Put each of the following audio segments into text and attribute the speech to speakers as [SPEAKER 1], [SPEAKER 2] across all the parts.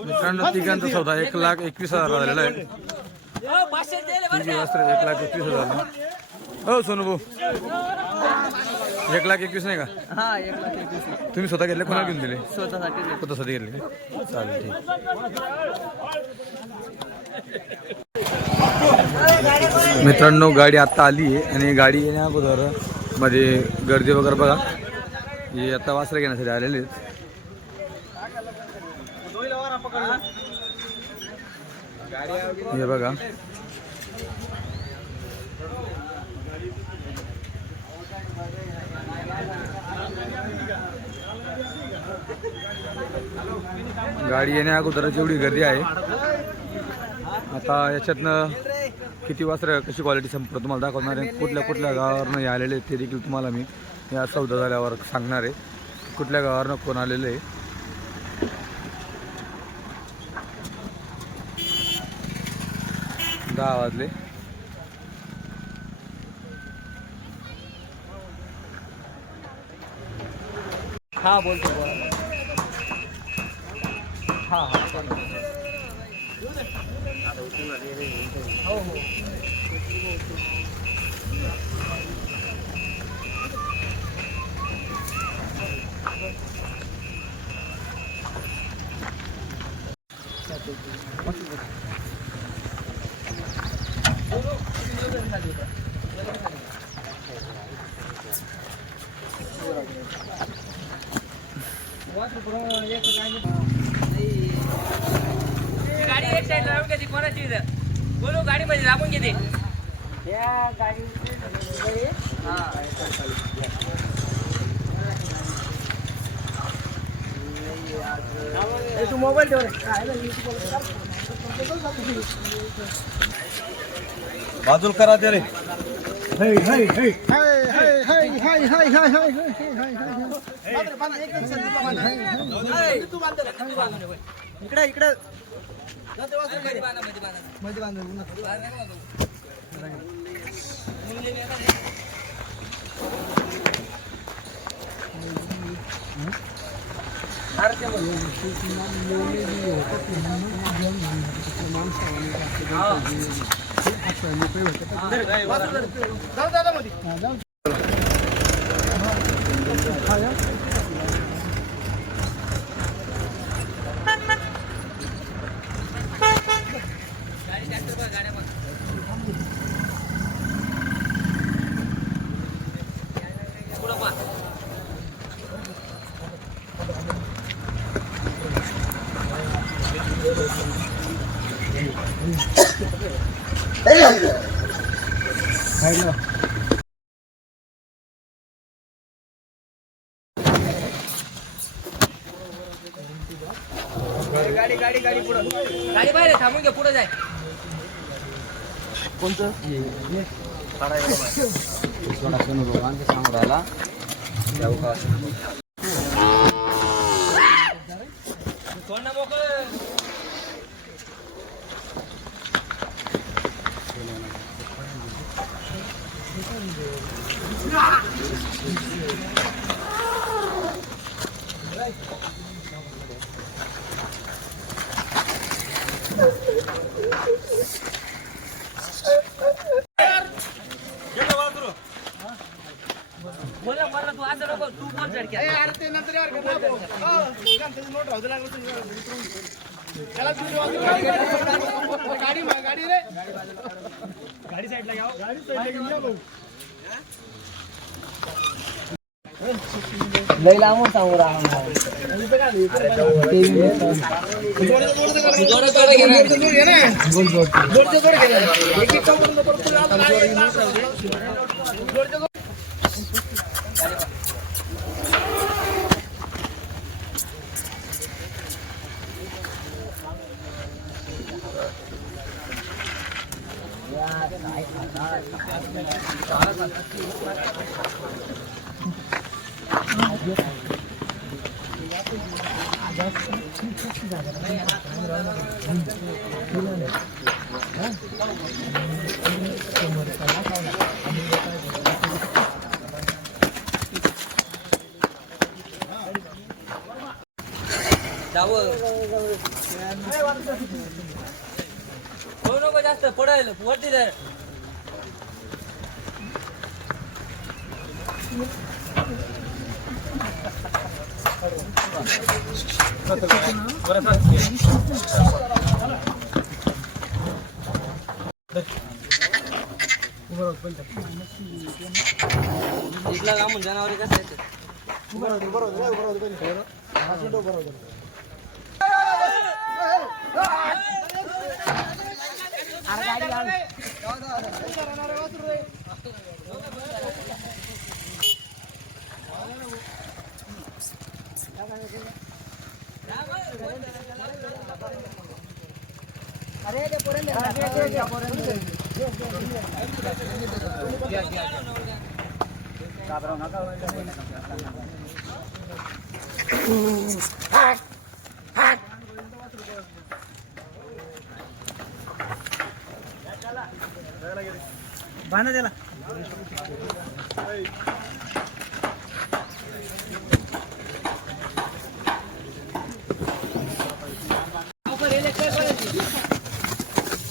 [SPEAKER 1] मित्रांनो तिघांचा सौदा एक लाख एकवीस हजार झालेला आहे.
[SPEAKER 2] हो,
[SPEAKER 1] तिघी? वस्त्र एक लाख एकवीस हजार. हो सोनू भाऊ एक लाख एकवीस नाही का?
[SPEAKER 3] हा एक लाख एकवीस
[SPEAKER 1] तुम्ही स्वतः घेतले? कोणाला घेऊन दिले?
[SPEAKER 3] स्वतःसाठी
[SPEAKER 1] स्वतः स्वतः घेतले? चालेल ठीक. मित्रांनो गाडी आत्ता आली आहे आणि गाडी येण्या अगोदरमध्ये गर्दी वगैरे बघा. हे आता वासरे घेण्यासाठी आलेले आहेत. हे बघा. गाडी येण्या अगोदर जेवढी गर्दी आहे. आता याच्यातनं किती वासरं कशी क्वालिटी संपूर्ण तुम्हाला दाखवणार आहे. कुठल्या कुठल्या गावावरनं हे आलेले आहेत ते देखील तुम्हाला मी या सौदा झाल्यावर सांगणार आहे. कुठल्या गावावरनं कोण आलेलं आहे? दहा वाजले.
[SPEAKER 3] हा बोलतो
[SPEAKER 2] Oh. दाबून घेते
[SPEAKER 4] तू मोबाईल
[SPEAKER 1] बाजूल करा ते रे
[SPEAKER 4] इकडे इकडे
[SPEAKER 2] मध्ये बांधू
[SPEAKER 4] माणसं जाऊ दादा मध्ये
[SPEAKER 2] 가야
[SPEAKER 3] गाड़ी गाड़ी गाड़ी पुढे
[SPEAKER 2] गाडी बाहेर
[SPEAKER 4] गाडी साईडला गाडी साईडला
[SPEAKER 3] लई लांबून सांगू राहणार
[SPEAKER 2] जास्त पडायला वरती जाय
[SPEAKER 4] जोडचे जोड घे ना. जोडचे जोड घे ना. एक एक करून नको, परत तुला गाडी एक लाख राहू दे. जोडचे जोड.
[SPEAKER 2] जावं हो नको जास्त पडेल वरती धर इथला लांबून जनावरे कसं येतात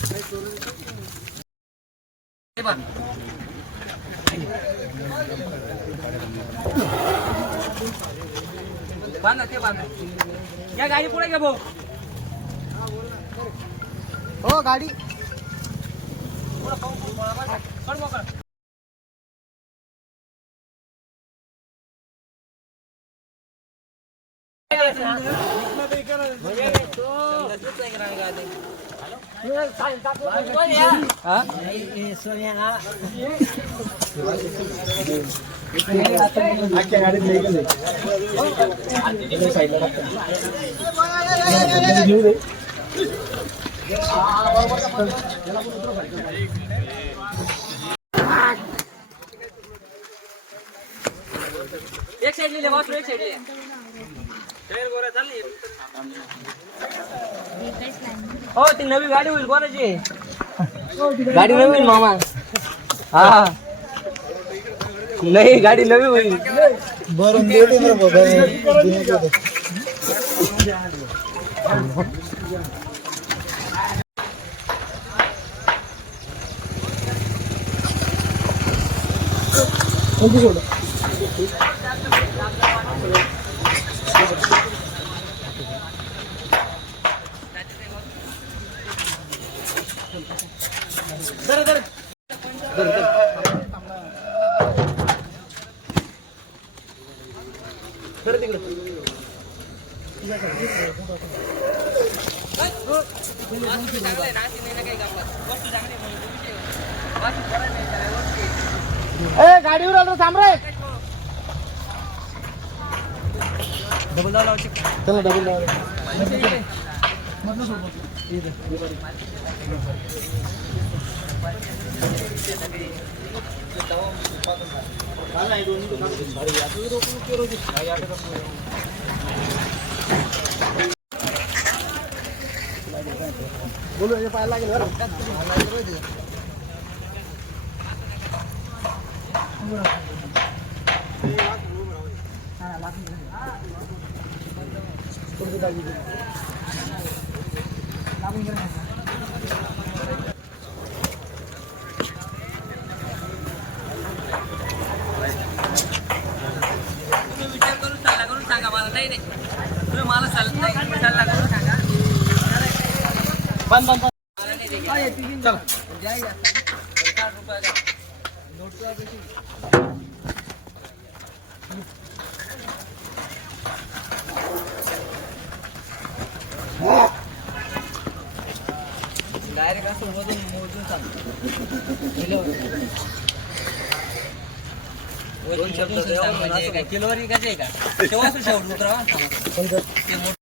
[SPEAKER 2] ते बांध. बांधा ते बांधा या गाडी पुढे घ्या भाऊ
[SPEAKER 4] हो गाडी
[SPEAKER 2] मोकळं. एक साईड लिहिले वासरू एक साईड हो ती नवी गाडी होईल कोणाची? गाडी नवी होईल मामा. हा. नाही गाडी नवी होईल.
[SPEAKER 4] ए गाडीवर आलो थांब रे. चला डबल लावा. बोलू हे पाहायला लागेल बरं.
[SPEAKER 2] तुम्ही विचार करून सल्ला करून सांगा मला नाही नाही तुम्ही मला सल्ला नाही तुम्ही सल्ला करून सांगा
[SPEAKER 4] बंद बंद
[SPEAKER 2] मला नाही द्यायची. साठ रुपये द्या. डायरेक्ट असं मोजून मोजून सांग किलोवर विकायचं आहे का तेव्हा असं शेवट उतरावा ते मोठं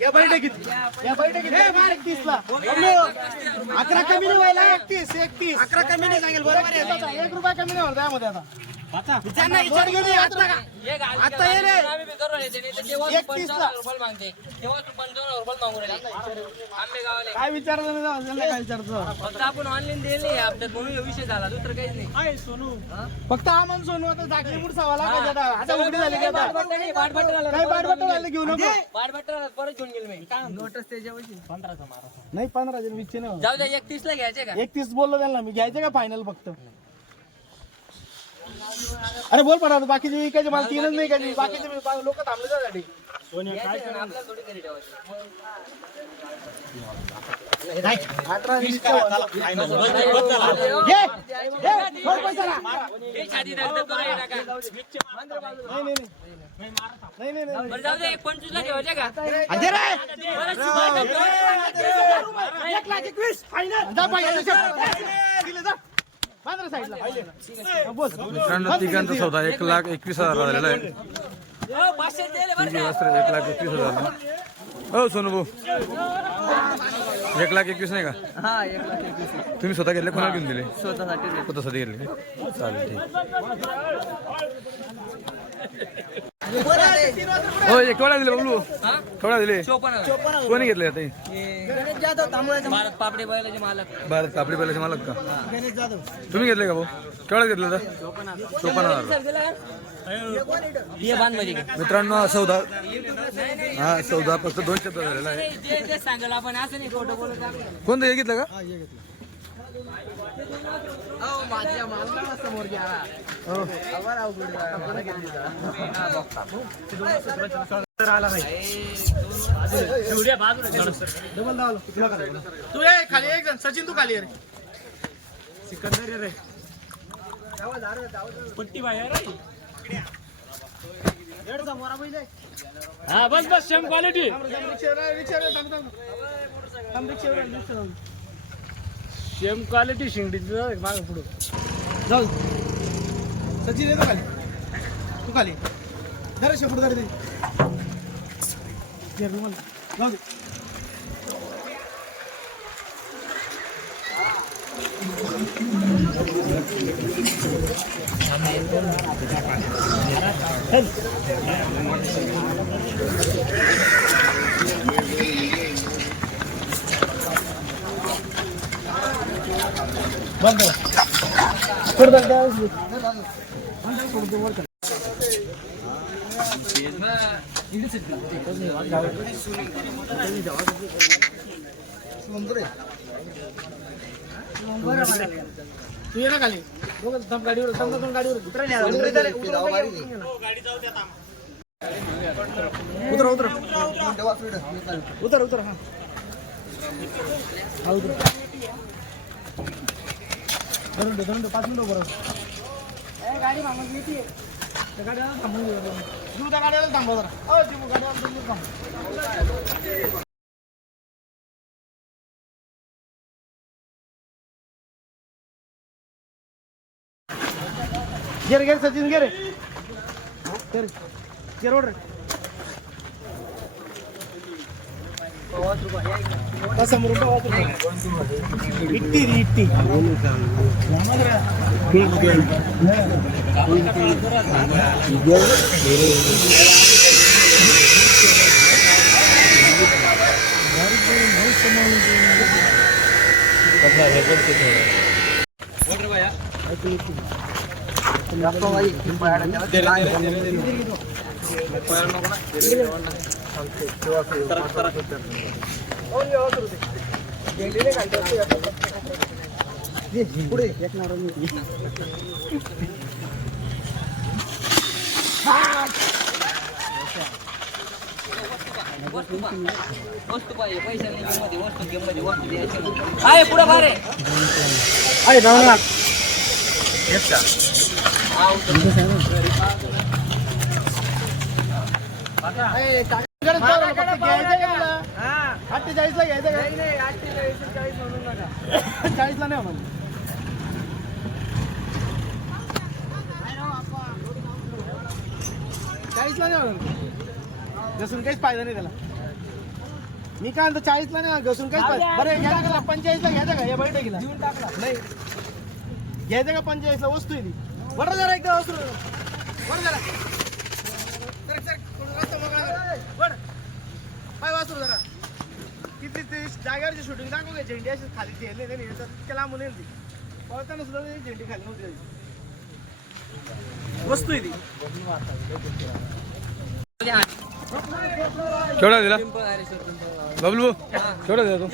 [SPEAKER 4] या बैठकीत या बैठकीत हे बार एकतीसला अकरा कमी नाही व्हायला एकतीस एकतीस. अकरा कमी नाही सांगेल बरोबर आहे. एक रुपया कमी नाही होणार त्यामध्ये आता. विचार नाही, विचार घेऊन ये, आता का?
[SPEAKER 2] ये गाडी
[SPEAKER 4] आता ये रे.
[SPEAKER 2] आम्ही बी करू राहिले त्याने. तर तेव्हा तू
[SPEAKER 4] एकतीस ला.
[SPEAKER 2] 55 रुपये मागते तेव्हा तू पंचावन्न रुपये मागू राहिले. आंबे गावाले.
[SPEAKER 4] काय विचारतो मी जाऊ, त्यांना काय विचारतो?
[SPEAKER 2] फक्त आपण ऑनलाईन दिले आपल्यात म्हणून हा विषय झाला दुसरं काहीच नाही.
[SPEAKER 4] फक्त हा सोनू आता जागली मूड सवाला का आता आता उघडी झाली. काय झालं घेऊ नको.
[SPEAKER 2] बाटबट्टा झाला, परत घेऊन गेलो मी. काय नोटस त्याच्यावरची
[SPEAKER 4] नाही पंधरा जण वीसचे नाही
[SPEAKER 2] जाऊ द्या एकतीस ला घ्यायचे का?
[SPEAKER 4] एकतीस बोललो त्यांना मी. घ्यायचे का फायनल फक्त? अरे बोल पडा बाकीचे विकायचे मला तीनच नाही काही बाकीचे लोक थांबले त्यासाठी. अठरा वीस.
[SPEAKER 2] हे.
[SPEAKER 4] नाही नाही नाही. नाही नाही नाही
[SPEAKER 2] बरं जाऊ दे एक पंचवीस
[SPEAKER 1] मित्रांनो तिघांचा सौदा एक लाख एकवीस हजार झालेला आहे
[SPEAKER 2] पाचशे दिले बरं
[SPEAKER 1] तिघी? वस्त्र एक लाख एकवीस हजार हो सोनू भाऊ एक लाख एकवीस नाही का?
[SPEAKER 3] हा एक लाख एकवीस
[SPEAKER 1] तुम्ही स्वतः घेतले कोणाला घेऊन दिले?
[SPEAKER 3] स्वतःसाठी
[SPEAKER 1] स्वतःसाठी घेतले? चालेल ठीक. हो एक केवढा दिले बबलू.
[SPEAKER 2] हा?
[SPEAKER 1] केवढा दिले? कोणी घेतले आता हे?
[SPEAKER 2] भारत पापडे बैलाचे मालक.
[SPEAKER 1] भारत आपली पहिल्याचे मालक का? तुम्ही घेतले का भाऊ? केवढा घेतलं होतं चोपन्न हजार.
[SPEAKER 2] मध्ये
[SPEAKER 1] मित्रांनो हा सौदा हा सौदा फक्त दोन शब्द झालेला आहे. कोणतं हे घेतलं का?
[SPEAKER 3] घेतली जा.
[SPEAKER 4] तू ये खाली एक जण. सचिन तू खाली रे. सिकंदर ये रे. पट्टी बाहेर हा बस बस सेम क्वालिटी सेम क्वालिटी शिंगडीची माग पुढे. जाऊ. सचिन येतो खाली. तू खाली. जरा शेपूट जरा दे. जे रुमाल. जाऊ दे बंद कर. कर बंद कर. तू ये ना खाली दोघं थांब गाडीवर थांब गाडीवर उतरा नाही उतरा. उतरा उतरा. उतरा उतरा हा हा उतरा. धरून दे धरून दे पाच मिनिटं बरोबर त्या गाडीला थांबून घेऊ जरा. जीव त्या गाडीला थांबव जरा अ जीव गाडीला तुम्ही थांब गे रे गे रे, सचिन गे रे गे रे. गे पुढे एक नारळ
[SPEAKER 2] वस्तू पाहिजे पैसे नाही किंमत आहे. वस्तू किंमत वस्तू द्यायची आहे पुढे बारे
[SPEAKER 4] आहे ना ना अठ्ठेचाळीस ला घ्यायचं चाळीस ला नाही होणार चाळीस ला नाही घसून काहीच फायदा नाही त्याला. मी काय म्हणतो चाळीस ला नाही घसून काहीच फायदा. बरं घ्यायचं का पंचेचाळीस ला घ्यायचं का या बैठकीला. नाही. घ्यायचं का पंचेचाळीस ला वस्तू आहे ती. वर जरा एकदा वासरू वर जरा. पाय जरा. किती ते जागेवरची शूटिंग दाखवू का झेंडी अशी खाली ठेवली नाही त्याच्यात इतक्या लांबून येईल ती पळताना सुद्धा ती झेंडी खाली नव्हती. वस्तू आहे ती.
[SPEAKER 1] केवढा दिला? बबलू केवढा दिला तू?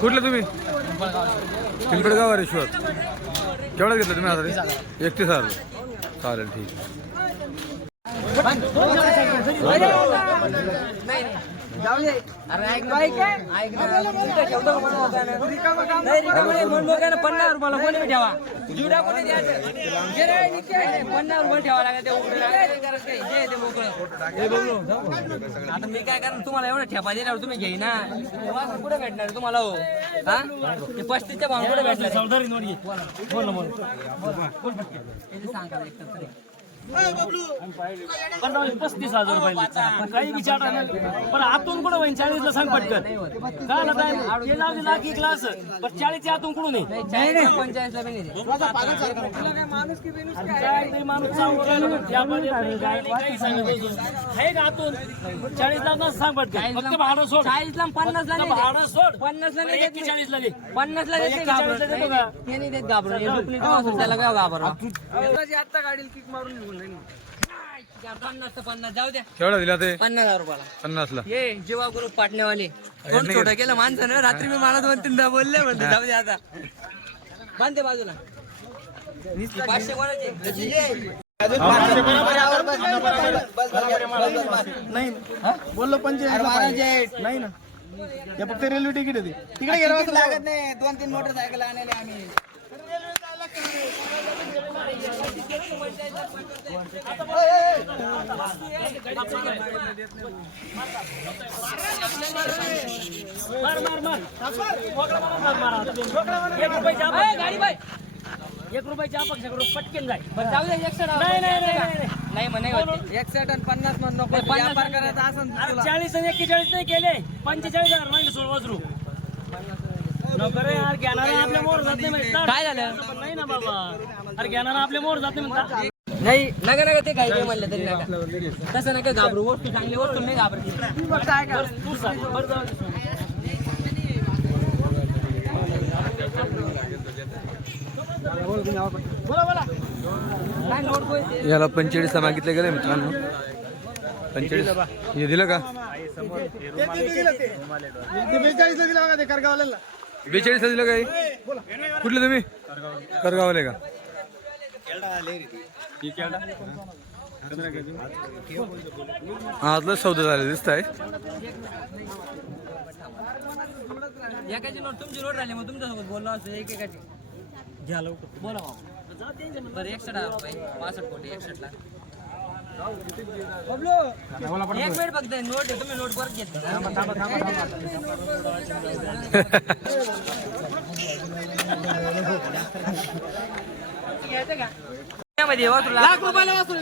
[SPEAKER 1] कुठलं तुम्ही? पिंपळगाव रेश्वर केवढा घेतला तुम्ही आता एकतीस हजार चालेल ठीक
[SPEAKER 2] आहे. पन्नास रुपयाला कोणी ठेवा जीवडा कोणी. पन्नास रुपये ठेवा लागेल ते मोकळं. आता मी काय करणार तुम्हाला एवढं ठेपा दिल्यावर तुम्ही घेई ना कुठे भेटणार तुम्हाला हो हा ते पस्तीसच्या भाव कुठे भेटणार सांगा.
[SPEAKER 5] पस्तीस हजार रुपये काही विचार पण आतून कुठं होईल चाळीसला सांग पटकन. का ना काय हे लाख एक लाख पण चाळीसच्या आतून कुठून आहे? का आतून? चाळीस लाख सांग पटकन. फक्त भाडं सोड.
[SPEAKER 2] चाळीसला आणि पन्नासला नाही
[SPEAKER 5] भाडं. सोड.
[SPEAKER 2] पन्नासला नाही देत. मी.
[SPEAKER 5] चाळीसला दे
[SPEAKER 2] पन्नासला देत नाही घाबरून.
[SPEAKER 5] चाळीसला देतो
[SPEAKER 2] नाही,
[SPEAKER 5] का?
[SPEAKER 2] ते नाही देत घाबरून हे डुप्लिकेट वासरू, त्याला काय घाबरवा
[SPEAKER 3] आता गाडीला किक मारून
[SPEAKER 2] पन्नास पन्नास. जाऊ द्या.
[SPEAKER 1] केवढा दिला ते?
[SPEAKER 2] पन्नास हजार रुपयाला.
[SPEAKER 1] पन्नासला.
[SPEAKER 2] ये जीवा ग्रुप पाटण्यावाले. कोण छोटं माणसानं रात्री मी मला दोन तीनदा बोलले म्हणते जाऊ दे आता. बांधते बाजूला. पाचशे कोणाचे?
[SPEAKER 4] नाही बोललो पंचायत नाही ना. हे फक्त रेल्वे तिकीट आहे. तिकडे
[SPEAKER 3] लागत नाही. दोन तीन मोटरसायकल आणले आम्ही.
[SPEAKER 5] मार मार मार. एक रुपयाची
[SPEAKER 2] ए, गाडी बाय
[SPEAKER 5] एक करू पटकन जाय
[SPEAKER 2] जाऊ दे एकशे.
[SPEAKER 5] नाही नाही नाही नाही, नाही
[SPEAKER 2] नाही म्हणे.
[SPEAKER 3] एकसठ आणि पन्नास
[SPEAKER 2] नाही, पन्नास
[SPEAKER 3] करायचा असं
[SPEAKER 5] चाळीस आणि एक्केचाळीस नाही केले पंचेचाळीस हजार माहिती सोड वाजरू नोकर आहे, यार घेणारा आपल्या मोर जात नाही माहिती ना.
[SPEAKER 2] काय झालं?
[SPEAKER 5] पण नाही ना बाबा. अरे घेणारा आपल्या मोर जात नाही म्हणतात
[SPEAKER 2] नाही नका नका ते काही म्हणलं तरी नका. तसं नका घाबरू वस्तू चांगली वस्तू नाही घाबरली
[SPEAKER 5] तू सांग. बरं जाऊ दे.
[SPEAKER 2] काय नोट कोण
[SPEAKER 1] याला पंचेचाळीसला मागितलं गेलं मित्रांनो. पंचेचाळीस. हे दिलं का?
[SPEAKER 4] ते गेलं दिलं बघा ते करगावला
[SPEAKER 1] बेचाळीसला दिलं काही कुठले तुम्ही? करगावले का? आजला सौदा झालेला दिसत आहे
[SPEAKER 2] एकाची नोट तुमची नोट राहिली मग तुमच्यासोबत बोललो असतो एक एकाची घ्या लवकर बोला भाऊ बरं एकसठ हजार रुपये. पासष्ट कोटी एकसठ लाख एक मिनिट फक्त नोट तुम्ही नोट परत घेतली? त्यामध्ये वासरू लाख
[SPEAKER 4] लाख रुपयाला वासरू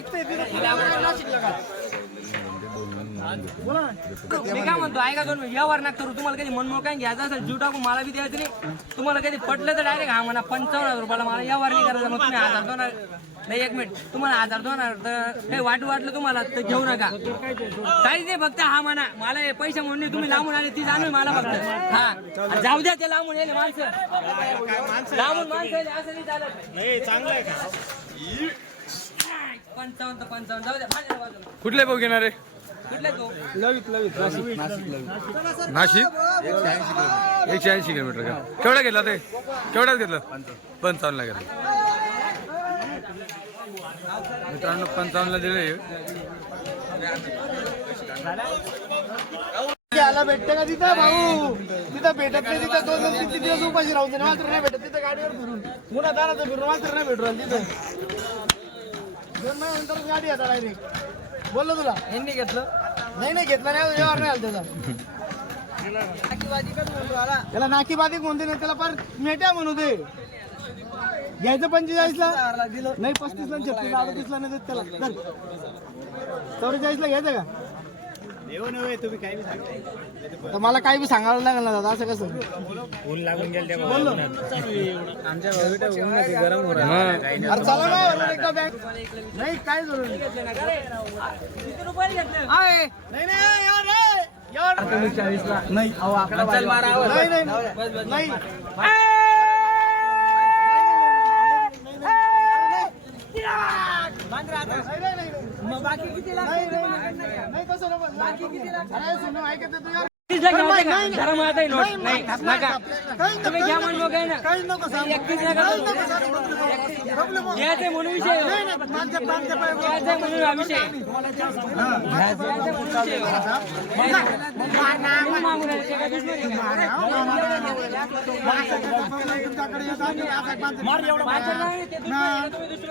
[SPEAKER 2] मी काय म्हणतो ऐका दोन. व्यवहार नका करू. तुम्हाला कधी मनमोकळ्या घ्यायचं असेल जीव टाकून मला बी द्यायचं नाही. तुम्हाला कधी पटलं तर डायरेक्ट हा म्हणा पंचावन्न हजार रुपयाला मला व्यवहार नाही करायचा मग तुम्ही हजार दोन नाही एक मिनिट. तुम्हाला हजार दोन हजार तर काही वाटू वाटलं तुम्हाला तर घेऊ नका. काहीच नाही फक्त हा म्हणा. मला हे पैसे म्हणून नाही, तुम्ही लांबून आले ती जाणून मला फक्त. हा. जाऊ द्या ते लांबून येले माणसं. लांबून माणसं असं नाही चालत. पंचावन्न तर पंचावन्न. जाऊ द्या
[SPEAKER 1] कुठले भाऊ घेणार? आहे नाशिक एकशे ऐंशी किलोमीटर. का? केवढा घेतला ते? केवढ्यात घेतलं? पंचावन्नला घेतलं मित्रांनो पंचावन्नला दिले
[SPEAKER 4] याला भेटते का तिथं भाऊ? तिथं भेटत नाही तिथं दोन दोन तीन तीन दिवस उपाशी राहून दे मात्र नाही भेटत तिथं गाडीवर फिरून. पुन्हा दाराचं फिरून मात्र नाही भेटू राहिलं तिथं. दोन महिन्यानंतर गाडी येतात डायरेक्ट बोललो तुला.
[SPEAKER 3] यांनी घेतलं.
[SPEAKER 4] नाही नाही घेतला नाही व्यवहार नाही आला त्याचा. त्याला नाकीबादी म्हणते ना त्याला फार मेट्या म्हणू दे. घ्यायचं पंचेचाळीसला?
[SPEAKER 3] दिलं.
[SPEAKER 4] नाही पस्तीसला छत्तीस अडतीसला नाही देत त्याला. चल. चौवेचाळीसला घ्यायचं का? तर मला काही बी सांगायला लागलं ना दादा असं कसं अरे चला ना वरून एकदा बँक नाही काय जरूर नाही
[SPEAKER 2] किती रुपये घेतले
[SPEAKER 4] आहे. नाही नाही यार रे. यार. नाही अहो, आकडा. नाही नाही नाही नाही बाकी किती नाही नाही कसं नको बाकी किती अरे सोनू ऐकत तू यार.
[SPEAKER 2] तुम्ही घ्या म्हणून काय ना. एकतीस. घ्यायचंय म्हणून विषय. घ्यायचंय म्हणून हा. विषय.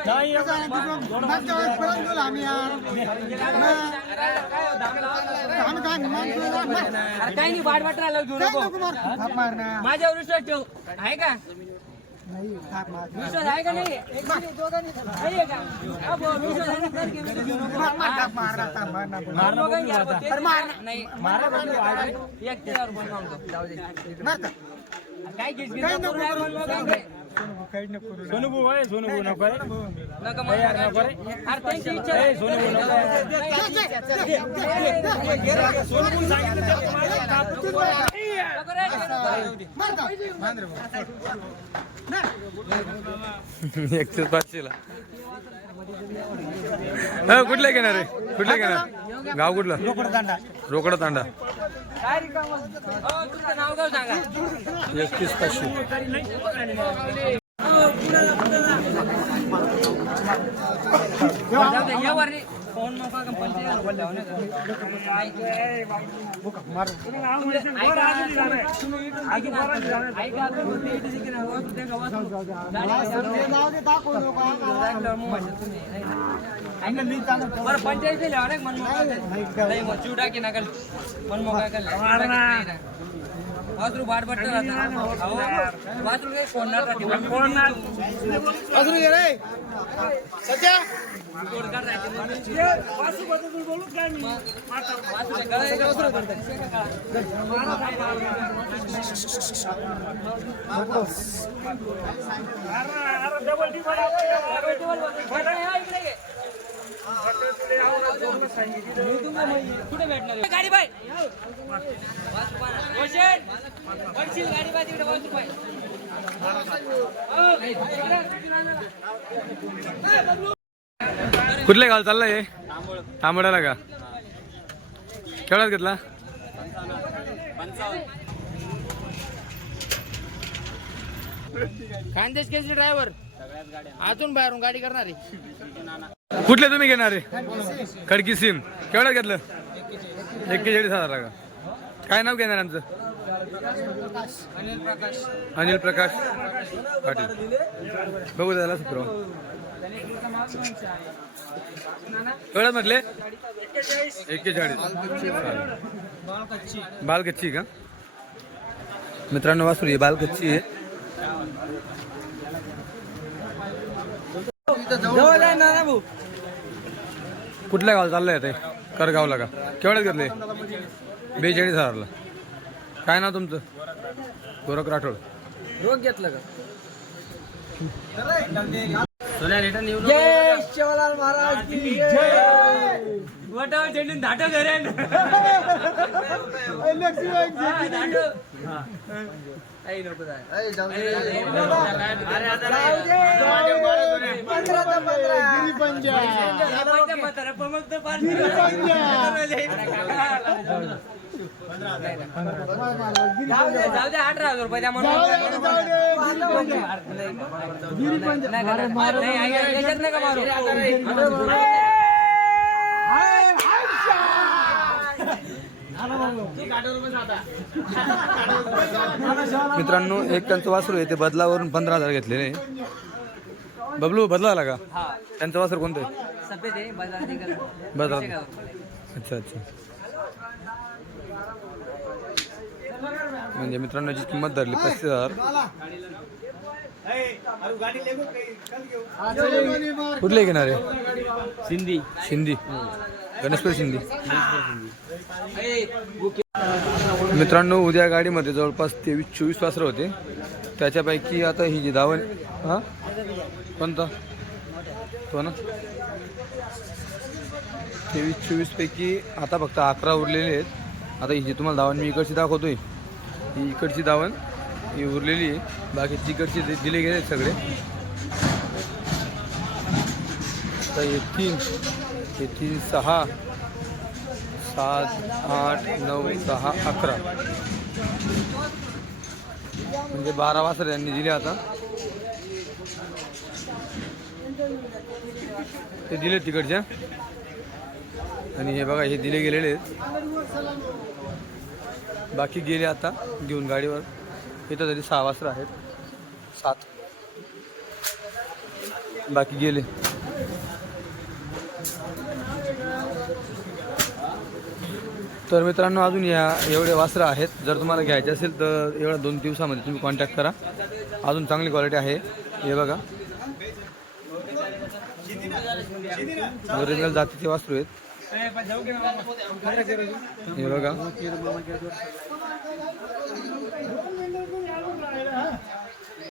[SPEAKER 2] नाही, ते अरे काही नाही वाट वाट राहिलं घेऊ नको माझ्यावर विश्वास ठेव. आहे का?
[SPEAKER 4] नाही
[SPEAKER 2] विश्वास आहे का नाही? नाही आहे का? हा भाऊ, विश्वास आहे ना, तर घे, विश्वास घेऊ नको. नको घ्या, भाऊ, तेच नाही एक त्याच्यावर बोल? काय बोल नको.
[SPEAKER 5] सोनू भाऊ आहे सोनू भाऊ नको
[SPEAKER 2] अरे त्यांची इच्छा आहे. नको रे,
[SPEAKER 1] एकतीस पाचशेला हा कुठले घेणार रे कुठले घेणार गाव कुठलं? रोकडा तांडा. एकतीस पाचशे.
[SPEAKER 2] जाऊ दे, फोन नका का? पंचायत रुपये बरं पंचायत लिहा ना चिवडा की नका वासरू बाट बाट वासरू काही फोडणार राहते
[SPEAKER 4] ये रे. सध्या
[SPEAKER 2] कुठे भेटणार गाडी बाय पडशील गाडी बाय तिकडे वासरू बाय.
[SPEAKER 1] कुठल्या गाव चाललाय तांबड्याला का? केवढ्यात घेतला?
[SPEAKER 2] खानदेश केसरी ड्रायव्हर अजून बाहेरून गाडी करणार.
[SPEAKER 1] कुठले तुम्ही घेणार? आहे खडकी सिम केवढ्यात घेतलं? एक्केचाळीस हजार का? काय नाव घेणार आमचं अनिल प्रकाश. पाटील. बघू त्याला सुप्रो केवढ्यात म्हटले? एक्केचाळीस. बाल कच्ची का? मित्रांनो वासुरी आहे. बाल कच्ची आहे कुठल्या गावाला चाललंय ते करगावला का? केवढ्यात घेतले? बेचाळीस हजारला. काय नाव तुमचं? गोरख राठोड.
[SPEAKER 2] रोग घेतलं का?
[SPEAKER 4] કેવલાલ
[SPEAKER 2] મહારાજ કી જય. વટાવ ચડને ધાટો કરે ને. લક્ષ્મી ભાઈ જી ધાટો પંજા. પંજા. जाऊ दे जाऊ दे अठरा हजार रुपये द्या म्हणून नाही का, नाही, ऐका, याच्यात नका मारू
[SPEAKER 1] मित्रांनो एक त्यांचं वासरू आहे ते बदलावरून पंधरा हजार घेतलेले. बबलू बदला आला का त्यांचं वासरू कोणतं आहे
[SPEAKER 2] सफेद.
[SPEAKER 1] बदला? अच्छा अच्छा म्हणजे मित्रांनो याची किंमत धरली पस्तीस हजार. कुठले घेणार? आहे
[SPEAKER 2] सिंधी.
[SPEAKER 1] शिंदी गणेशपूर शिंदे मित्रांनो उद्या गाडीमध्ये जवळपास तेवीस चोवीस वासरं होते. त्याच्यापैकी आता ही जी धावण हां? कोणता? तो ना? तेवीस चोवीसपैकी आता फक्त अकरा उरलेले आहेत. आता ही जी तुम्हाला धावण मी इकडची दाखवतोय ही इकडची धावण ही उरलेली आहे. बाकी तिकडची दिले गेले आहेत सगळे. आता हे तीन हे तीन सहा सात आठ नऊ सहा अकरा. म्हणजे बारा वाजता यांनी दिले आता. ते दिले तिकडच्या. आणि हे बघा हे दिले गेलेले आहेत. बाकी गेले आता घेऊन गाडीवर. इथं तरी सहा वाजता आहेत. सात. बाकी गेले. तर मित्रांनो अजून या एवढे वासरं आहेत. जर तुम्हाला घ्यायचे असेल तर एवढ्या दोन दिवसामध्ये तुम्ही कॉन्टॅक्ट करा. अजून चांगली क्वालिटी आहे. हे बघा. ओरिजिनल जातीचे वासरू आहेत. हे बघा